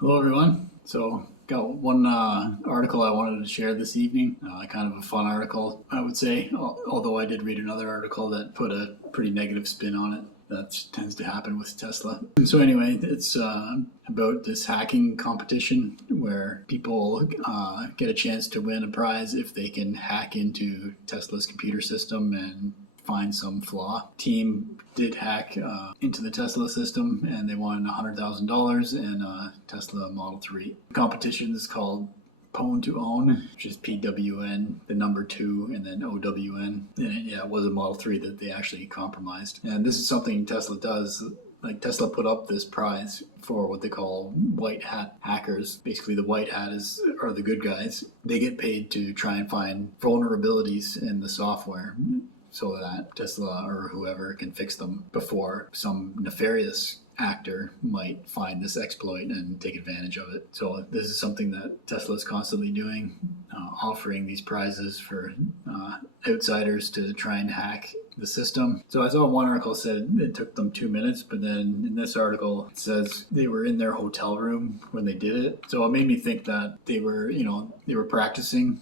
Hello, everyone. So, got one article I wanted to share this evening. Kind of a fun article, I would say, although I did read another article that put a pretty negative spin on it. That tends to happen with Tesla. So anyway, it's about this hacking competition where people get a chance to win a prize if they can hack into Tesla's computer system and find some flaw. Team did hack into the Tesla system and they won $100,000 in a Tesla Model 3. The competition is called Pwn to Own, which is PWN, the number 2, and then OWN. And it was a Model 3 that they actually compromised. And this is something Tesla does. Like, Tesla put up this prize for what they call white hat hackers. Basically, the white hat are the good guys. They get paid to try and find vulnerabilities in the software so that Tesla or whoever can fix them before some nefarious actor might find this exploit and take advantage of it. So this is something that Tesla is constantly doing, offering these prizes for outsiders to try and hack the system. So I saw one article said it took them 2 minutes, but then in this article it says they were in their hotel room when they did it. So it made me think that they were practicing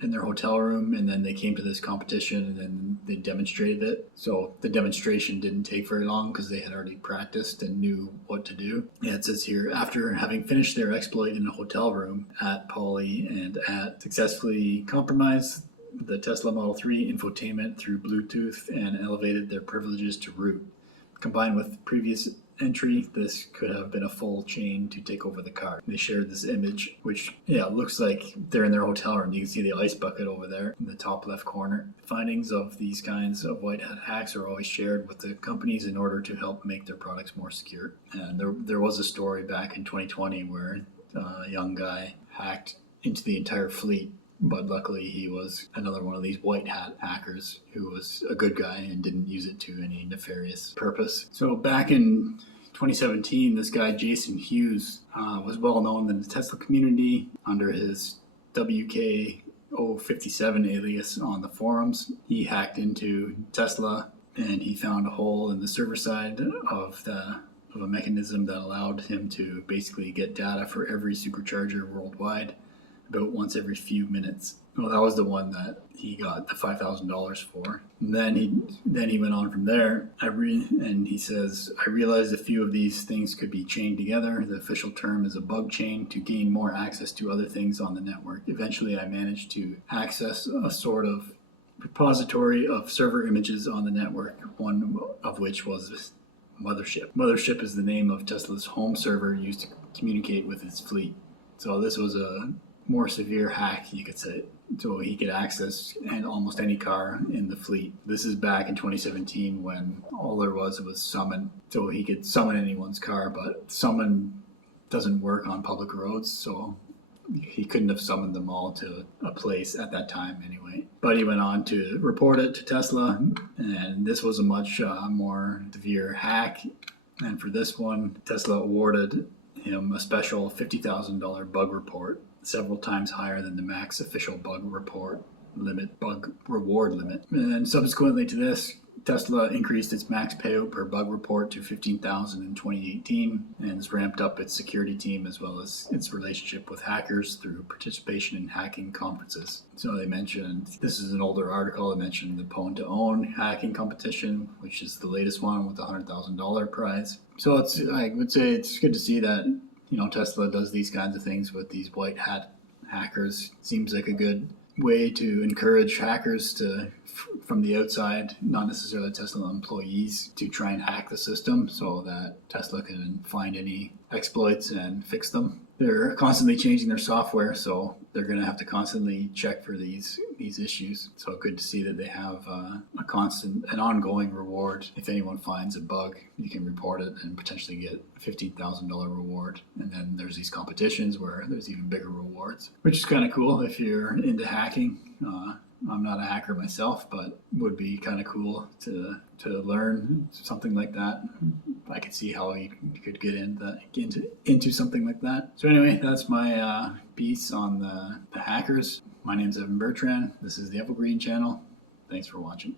in their hotel room, and then they came to this competition and then they demonstrated it. So the demonstration didn't take very long because they had already practiced and knew what to do. And it says here, after having finished their exploit in a hotel room at Poly and at successfully compromised the Tesla Model 3 infotainment through Bluetooth and elevated their privileges to root. Combined with previous entry, this could have been a full chain to take over the car. They shared this image, which looks like they're in their hotel room. You can see the ice bucket over there in the top left corner. Findings of these kinds of white hat hacks are always shared with the companies in order to help make their products more secure. And there was a story back in 2020 where a young guy hacked into the entire fleet, but luckily he was another one of these white hat hackers who was a good guy and didn't use it to any nefarious purpose. So back in 2017, this guy Jason Hughes was well known in the Tesla community under his WK057 alias on the forums. He hacked into Tesla and he found a hole in the server side of a mechanism that allowed him to basically get data for every supercharger worldwide about once every few minutes. Well, that was the one that he got the $5,000 for. And then he went on from there. And he says, I realized a few of these things could be chained together. The official term is a bug chain to gain more access to other things on the network. Eventually, I managed to access a sort of repository of server images on the network, one of which was Mothership. Mothership is the name of Tesla's home server used to communicate with its fleet. So this was a more severe hack, you could say, so he could access almost any car in the fleet. This is back in 2017 when all there was summon. So he could summon anyone's car, but summon doesn't work on public roads, so he couldn't have summoned them all to a place at that time anyway. But he went on to report it to Tesla, and this was a much more severe hack. And for this one, Tesla awarded him a special $50,000 bug report, several times higher than the max official bug reward limit. And subsequently to this, Tesla increased its max payout per bug report to $15,000 in 2018 and has ramped up its security team as well as its relationship with hackers through participation in hacking conferences. So they mentioned, this is an older article, they mentioned the Pwn to Own hacking competition, which is the latest one with the $100,000 prize. So I would say it's good to see that Tesla does these kinds of things with these white hat hackers. Seems like a good way to encourage hackers from the outside, not necessarily Tesla employees, to try and hack the system so that Tesla can find any exploits and fix them. They're constantly changing their software, so they're going to have to constantly check for these issues. So good to see that they have an ongoing reward. If anyone finds a bug, you can report it and potentially get a $15,000 reward. And then there's these competitions where there's even bigger rewards, which is kind of cool if you're into hacking. I'm not a hacker myself, but would be kind of cool to learn something like that. I could see how you could get into something like that. So anyway, that's my piece on the hackers. My name's Evan Bertrand. This is the Evergreen channel. Thanks for watching.